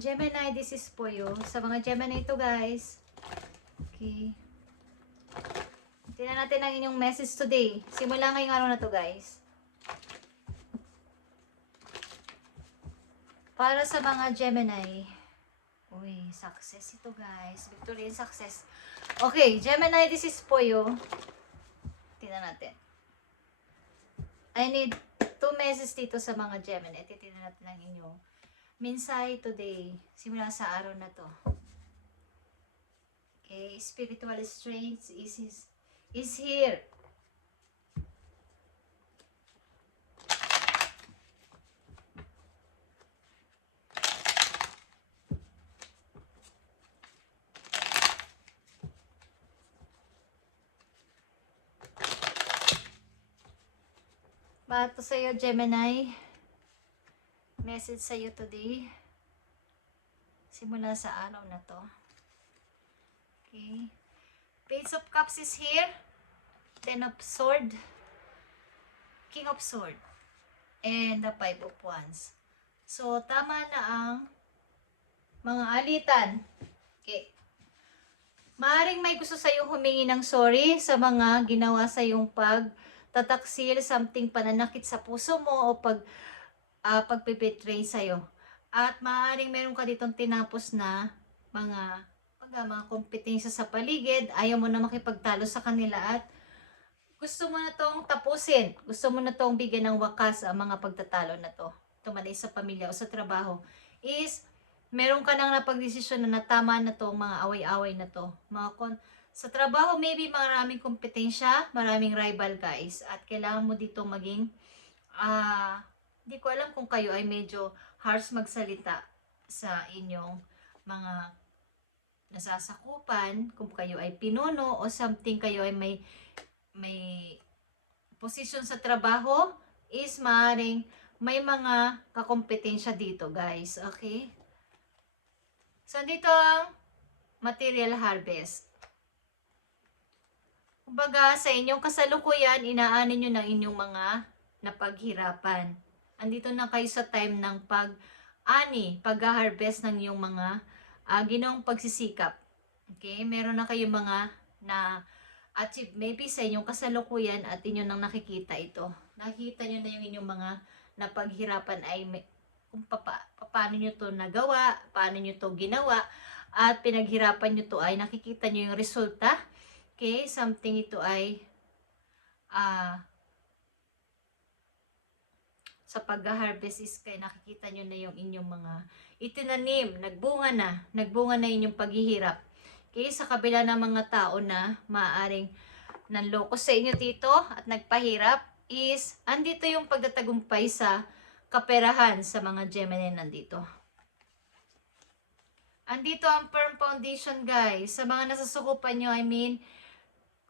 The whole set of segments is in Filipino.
Gemini, this is for you. Sa mga Gemini ito, guys. Okay. Tingnan natin ang inyong message today. Simula ngayong araw na to, guys. Para sa mga Gemini. Uy, success ito, guys. Victory and success. Okay, Gemini, this is for you. Tingnan natin. I need 2 messages dito sa mga Gemini. Titignan natin ang inyong mensahe today. Simula sa araw na to. Okay, spiritual strength is here. Bato sa'yo, Gemini. Message sa'yo today. Simula sa araw na to. Okay. Page of Cups is here. Ten of Sword. King of Sword. And the Five of Wands. So, tama na ang mga alitan. Okay. Maaring may gusto sa'yo humingi ng sorry sa mga ginawa sa'yong pagtataksil, something pananakit sa puso mo o pagpipetray sa'yo. At maaaring meron ka ditong tinapos na mga kompetensya sa paligid, ayaw mo na makipagtalo sa kanila at gusto mo na tong tapusin. Gusto mo na tong bigyan ng wakas ang mga pagtatalo na to. Tumalay sa pamilya o sa trabaho. Is, meron ka nang napagdesisyon na tama na to, mga away-away na to. Sa trabaho, maybe maraming kompetensya, maraming rival guys. At kailangan mo dito maging, hindi ko alam kung kayo ay medyo harsh magsalita sa inyong mga nasasakupan, kung kayo ay pinuno o something kayo ay may position sa trabaho, is maaaring may mga kakompetensya dito guys, okay? So dito ang material harvest. Kumbaga sa inyong kasalukuyan, inaanin nyo ng inyong mga napaghirapan. Andito na kayo sa time ng pag-harvest ng iyong mga ginawang pagsisikap. Okay? Meron na kayong mga na-achieve maybe sa inyong kasalukuyan at inyo nang nakikita ito. Nakikita nyo na yung inyong mga napaghirapan ay kung paano nyo to nagawa, paano nyo to ginawa, at pinaghirapan nyo to ay nakikita nyo yung resulta. Okay? Something ito ay sa pag-harvest is kay nakikita nyo na yung inyong mga itinanim, nagbunga na inyong paghihirap. Okay, sa kabila ng mga tao na maaaring nanloko sa inyo dito at nagpahirap, is andito yung pagtatagumpay sa kaperahan sa mga Gemini nandito. Andito ang firm foundation guys. Sa mga nasasukupan nyo,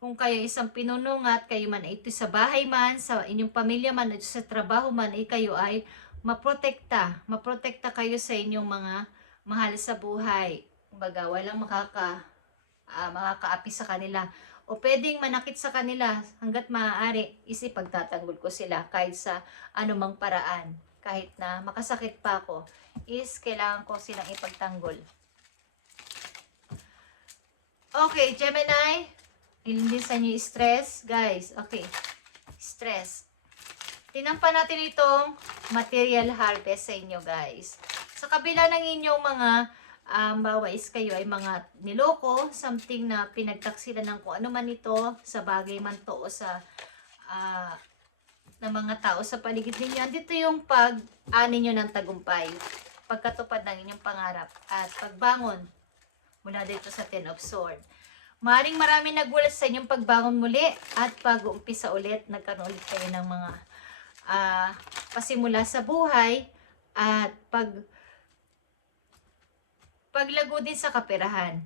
kung kayo isang pinunungat, kayo man ito sa bahay man, sa inyong pamilya man, ito sa trabaho man, kayo ay maprotekta. Maprotekta kayo sa inyong mga mahal sa buhay. Kumbaga, walang makakaapi sa kanila. O pwedeng manakit sa kanila hanggat maaari, pagtatanggol ko sila kahit sa anumang paraan. Kahit na makasakit pa ako, kailangan ko silang ipagtanggol. Okay, Gemini. Ilinisan nyo yung stress, guys. Okay. Stress. Tinampan natin itong material harvest sa inyo, guys. Sa kabila ng inyong mga bawais kayo ay mga niloko, something na pinagtaksilan ng kung ano man ito, sa bagay man to o sa ng mga tao sa paligid ninyo. Dito yung pag-ani nyo ng tagumpay. Pagkatupad ng inyong pangarap at pagbangon mula dito sa Ten of Swords. Maring marami nagulat sa inyong pagbangon muli at pag-uumpisa ulit. Nagkaroon ulit kayo ng mga pasimula sa buhay at paglago din sa kaperahan.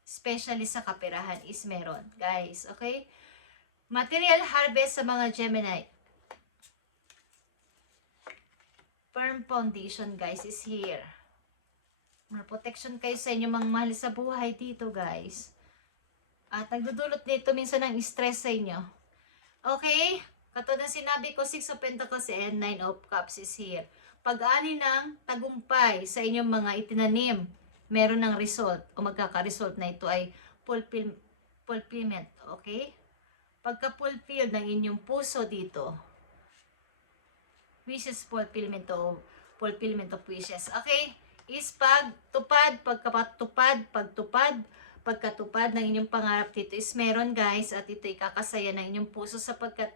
Especially sa kaperahan is meron, guys. Okay? Material harvest sa mga Gemini. Firm foundation, guys, is here. May protection kayo sa inyong mga mahal sa buhay dito, guys. At nagdudulot nito minsan ng stress sa inyo. Okay? Katulad ng sinabi ko, 6 of Pentacles and 9 of Cups is here. pag-ani ng tagumpay sa inyong mga itinanim, meron ng result o magkaka-result na ito ay fulfillment, okay? Pagka-fulfill ng inyong puso dito, wishes fulfillment o fulfillment of wishes, okay? Is pagtupad, pagkatupad ng inyong pangarap dito is meron guys, at ito ikakasaya ng inyong puso sapagkat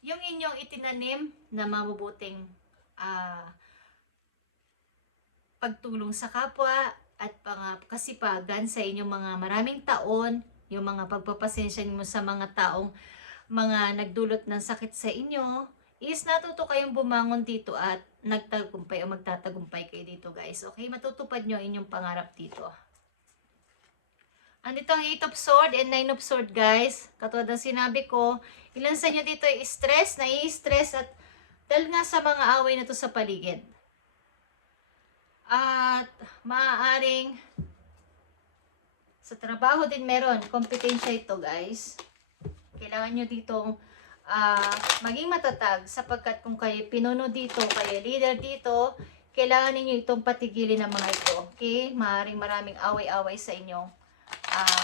yung inyong itinanim na mabubuting pagtulong sa kapwa at kasipagan sa inyong mga maraming taon, yung mga pagpapasensya mo sa mga taong mga nagdulot ng sakit sa inyo, is natuto kayong bumangon dito at nagtagumpay o magtatagumpay kayo dito guys. Okay, matutupad nyo inyong pangarap dito. Andito ang 8 of Sword and 9 of Sword guys. Katulad ng sinabi ko, ilan sa inyo dito ay stress, nai-stress at dahil nga sa mga away na to sa paligid. At maaaring sa trabaho din meron, kompetensya ito guys. Kailangan nyo ditong maging matatag sapagkat kung kayo pinuno dito, kayo leader dito, kailangan ninyo itong patigilin ng mga ito. Okay? Maaaring maraming away-away sa inyong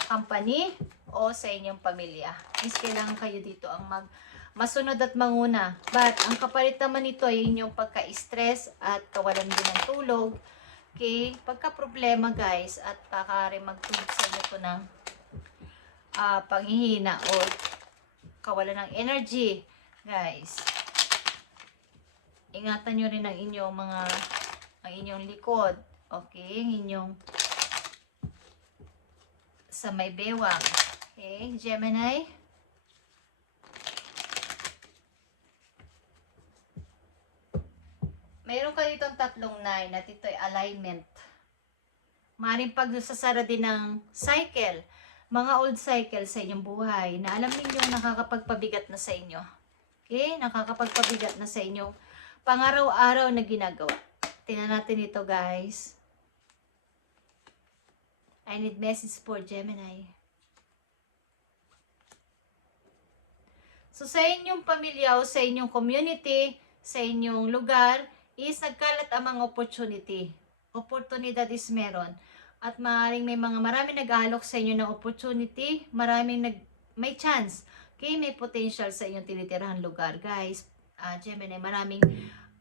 company o sa inyong pamilya. Is kailangan kayo dito ang masunod at manguna. But ang kapalit naman nito ay inyong pagka-stress at kawalan din ng tulog. Okay? Pagka-problema guys at pakaring magtulog sa inyo ito ng panghihina o kawalan ng energy guys. Ingatan nyo rin ang inyong likod. Okay? Ang inyong sa may bewang. Okay, Gemini. Mayroon kayo itong tatlong 9 at ito ay alignment. Maaaring pagsasara din ng cycle, mga old cycle sa inyong buhay na alam ninyong nakakapagpabigat na sa inyo. Okay, nakakapagpabigat na sa inyong pangaraw-araw na ginagawa. Tingnan natin ito guys. I need message for Gemini. So sa inyong pamilya o sa inyong community, sa inyong lugar, is nagkalat ang mga opportunity. Oportunidad is meron. At maraming nag-aalok sa inyo ng opportunity, may chance. Okay, may potential sa inyong tinitirahan lugar. Guys, Gemini, maraming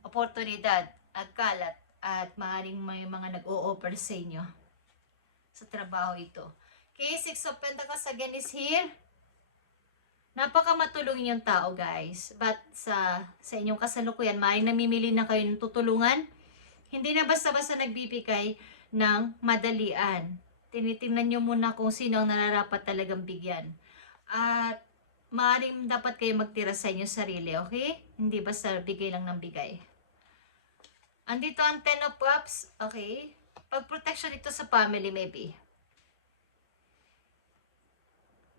oportunidad at kalat at maaaring may mga nag-o-offer sa inyo sa trabaho ito. Okay, 6 of Pentacles again is here. Napakamatulungin yung tao guys. But sa inyong kasalukuyan, maaaring namimili na kayo ng tutulungan. Hindi na basta-basta nagbibigay ng madalian. Tinitingnan nyo muna kung sino ang nararapat talagang bigyan. At maaaring dapat kayo magtira sa inyong sarili, okay? Hindi basta bigay lang ng bigay. Andito ang 10 of Cups, okay? Pag-protection ito sa family maybe.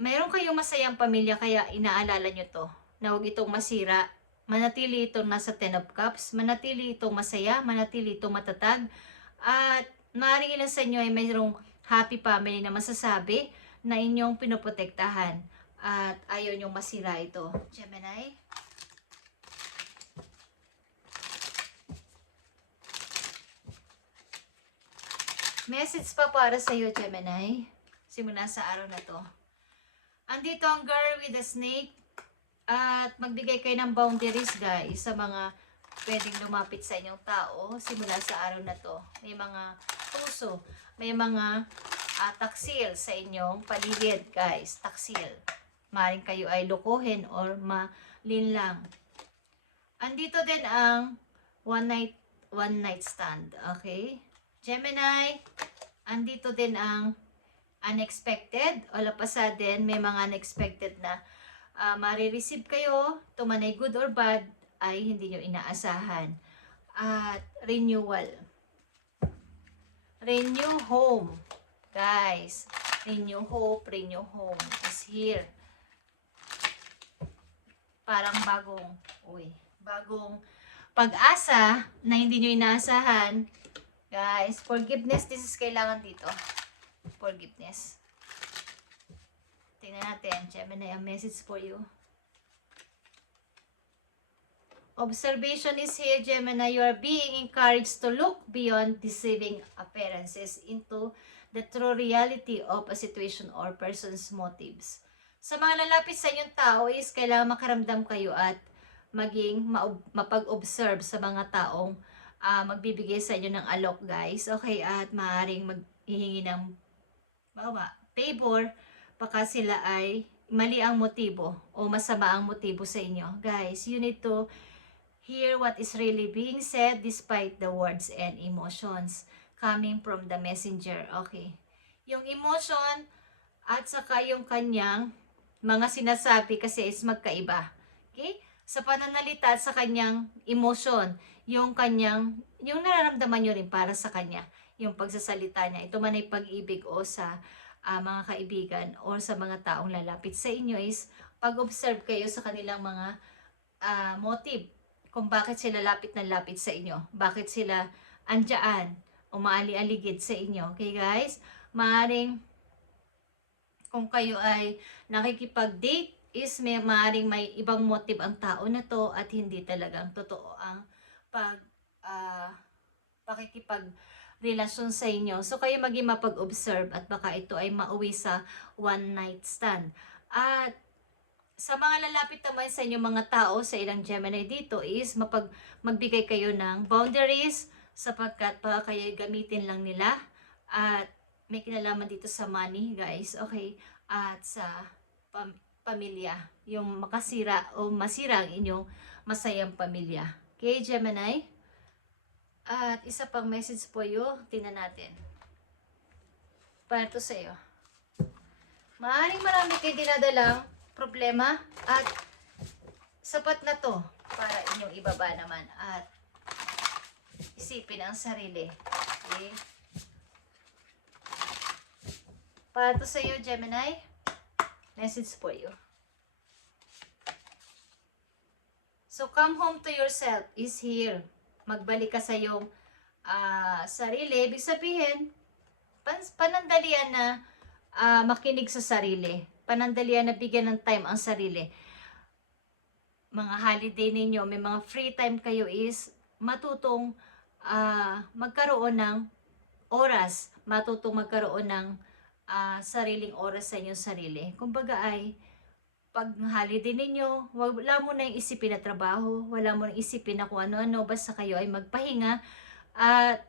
Mayroon kayong masayang pamilya kaya inaalala nyo to na huwag itong masira. Manatili itong nasa 10 of Cups, manatili itong masaya, manatili itong matatag. At maaaring ilan sa inyo ay mayroong happy family na masasabi na inyong pinoprotektahan. At ayaw nyong masira ito. Gemini. Message pa para sa iyo, Gemini. Simula sa araw na to. Andito ang girl with the snake. At magbigay kayo ng boundaries, guys, sa mga pwedeng lumapit sa inyong tao. Simula sa araw na to. May mga puso. May mga taksil sa inyong paligid, guys. Taksil. Maaaring kayo ay lokohin or malinlang. Andito din ang one night stand. Okay? Gemini, andito din ang unexpected o lapasa din, may mga unexpected na marireceive kayo, tumanay good or bad, ay hindi nyo inaasahan. At renewal. Renew home. Guys, renew hope, renew home is here. Parang bagong pag-asa na hindi nyo inaasahan. Guys, forgiveness, this is kailangan dito. Forgiveness. Tingnan natin, Gemini, a message for you. Observation is here, Gemini. You are being encouraged to look beyond deceiving appearances into the true reality of a situation or person's motives. Sa mga lalapit sa inyong tao is kailangan makaramdam kayo at maging mapag-observe sa mga taong magbibigay sa inyo ng alok, guys. Okay, at maaaring maghihingi ng favor baka sila ay mali ang motibo o masama ang motibo sa inyo. Guys, you need to hear what is really being said despite the words and emotions coming from the messenger. Okay. Yung emotion at saka yung kanyang mga sinasabi kasi is magkaiba. Okay? Sa pananalita at sa kanyang emotion, yung nararamdaman nyo rin para sa kanya, yung pagsasalita niya. Ito man ay pag-ibig o sa mga kaibigan o sa mga taong lalapit sa inyo is pag-observe kayo sa kanilang mga motive kung bakit sila lapit na lapit sa inyo. Bakit sila andyan o maali-aligid sa inyo. Okay guys? Maaring kung kayo ay nakikipag-date is maaring may ibang motive ang tao na to at hindi talagang totoo ang pakikipag-relasyon sa inyo. So kayo maging mapag-observe at baka ito ay mauwi sa one night stand. At sa mga lalapit naman sa inyong mga tao, sa ilang Gemini dito is magbigay kayo ng boundaries sapagkat baka kayo gamitin lang nila at may kinalaman dito sa money, guys. Okay? At sa pamilya, yung makasira o masira ang inyong masayang pamilya. Okay, Gemini? At isa pang message po yun, tingnan natin. Para to sa iyo. Maaaring marami kayo dinadalang problema at sapat na to para inyong ibaba naman at isipin ang sarili. Okay? Para to sa iyo, Gemini, message for you. So, come home to yourself is here. Magbalik ka sa iyong sarili. Ibig sabihin, panandalian na makinig sa sarili. Panandalian na bigyan ng time ang sarili. Mga holiday ninyo, may mga free time kayo is matutong magkaroon ng oras. Matutong magkaroon ng sariling oras sa inyong sarili. Kumbaga ay pag holiday ninyo, wala mo na yung isipin na trabaho, wala mo na isipin na kung ano-ano, basta kayo ay magpahinga at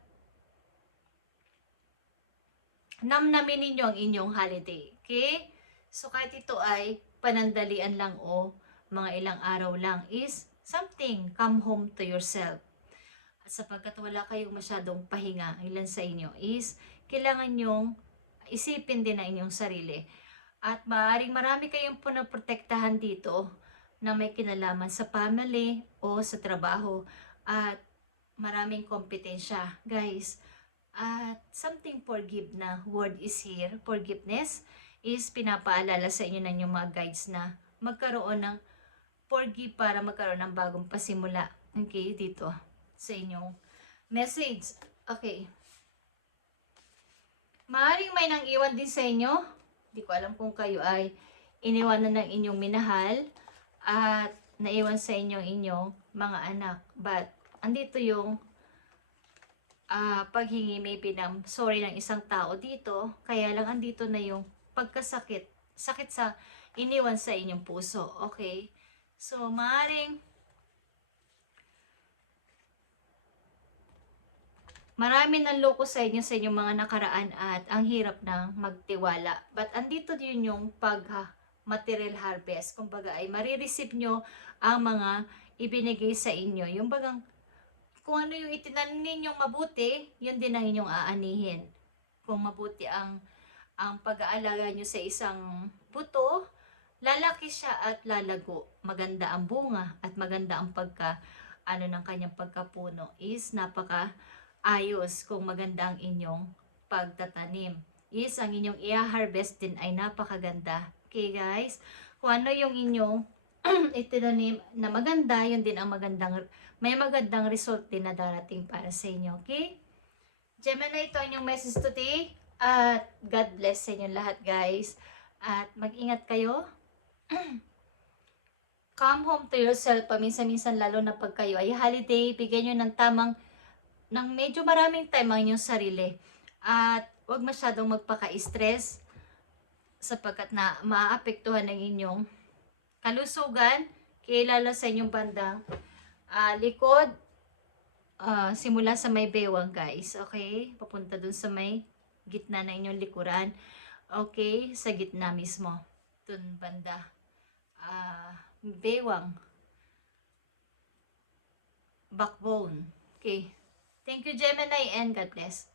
namnamin ninyo ang inyong holiday. Okay? So kahit ito ay panandalian lang o mga ilang araw lang is something, come home to yourself. At sapagkat wala kayong masyadong pahinga, ilan sa inyo is kailangan nyong isipin din ang inyong sarili. At maaaring marami kayong punaprotektahan dito na may kinalaman sa family o sa trabaho at maraming kompetensya, guys. At something forgive na word is here, forgiveness is pinapaalala sa inyo ng inyong mga guides na magkaroon ng forgive para magkaroon ng bagong pasimula. Okay, dito sa inyong message. Okay. Maaaring may nang iwan din sa inyo. Hindi ko alam kung kayo ay iniwanan ng inyong minahal at naiwan sa inyong mga anak. But, andito yung paghingi maybe ng sorry ng isang tao dito. Kaya lang andito na yung pagkasakit. Sakit sa iniwan sa inyong puso. Okay? So, maaaring marami ng loko sa inyong mga nakaraan at ang hirap ng magtiwala. But andito din yung material harvest. Kumbaga ay marireceive nyo ang mga ibinigay sa inyo. Yung bagang kung ano yung itinanim ninyong mabuti, yun din ang inyong aanihin. Kung mabuti ang pag-aalaga nyo sa isang buto, lalaki siya at lalago. Maganda ang bunga at maganda ang ng kanyang pagkapuno is ayos kung maganda ang inyong pagtatanim. Is ang inyong i-harvest din ay napakaganda. Okay guys? Kung ano yung inyong itinanim na maganda, yun din ang may magandang result din na darating para sa inyo. Okay? Gemini, ito ang inyong message today. At God bless sa inyo lahat guys. At mag-ingat kayo. Come home to yourself paminsan-minsan, lalo na pag kayo ay holiday, bigyan nyo ng tamang, ng medyo maraming time ang inyong sarili. At huwag masyadong magpaka-stress sapagkat na maaapektuhan ng inyong kalusugan. Kaya sa inyong bandang likod, simula sa may bewang guys, okay? Papunta dun sa may gitna na inyong likuran. Okay, sa gitna mismo. Dun banda. Bewang. Backbone. Okay. Thank you, Gemini, and God bless.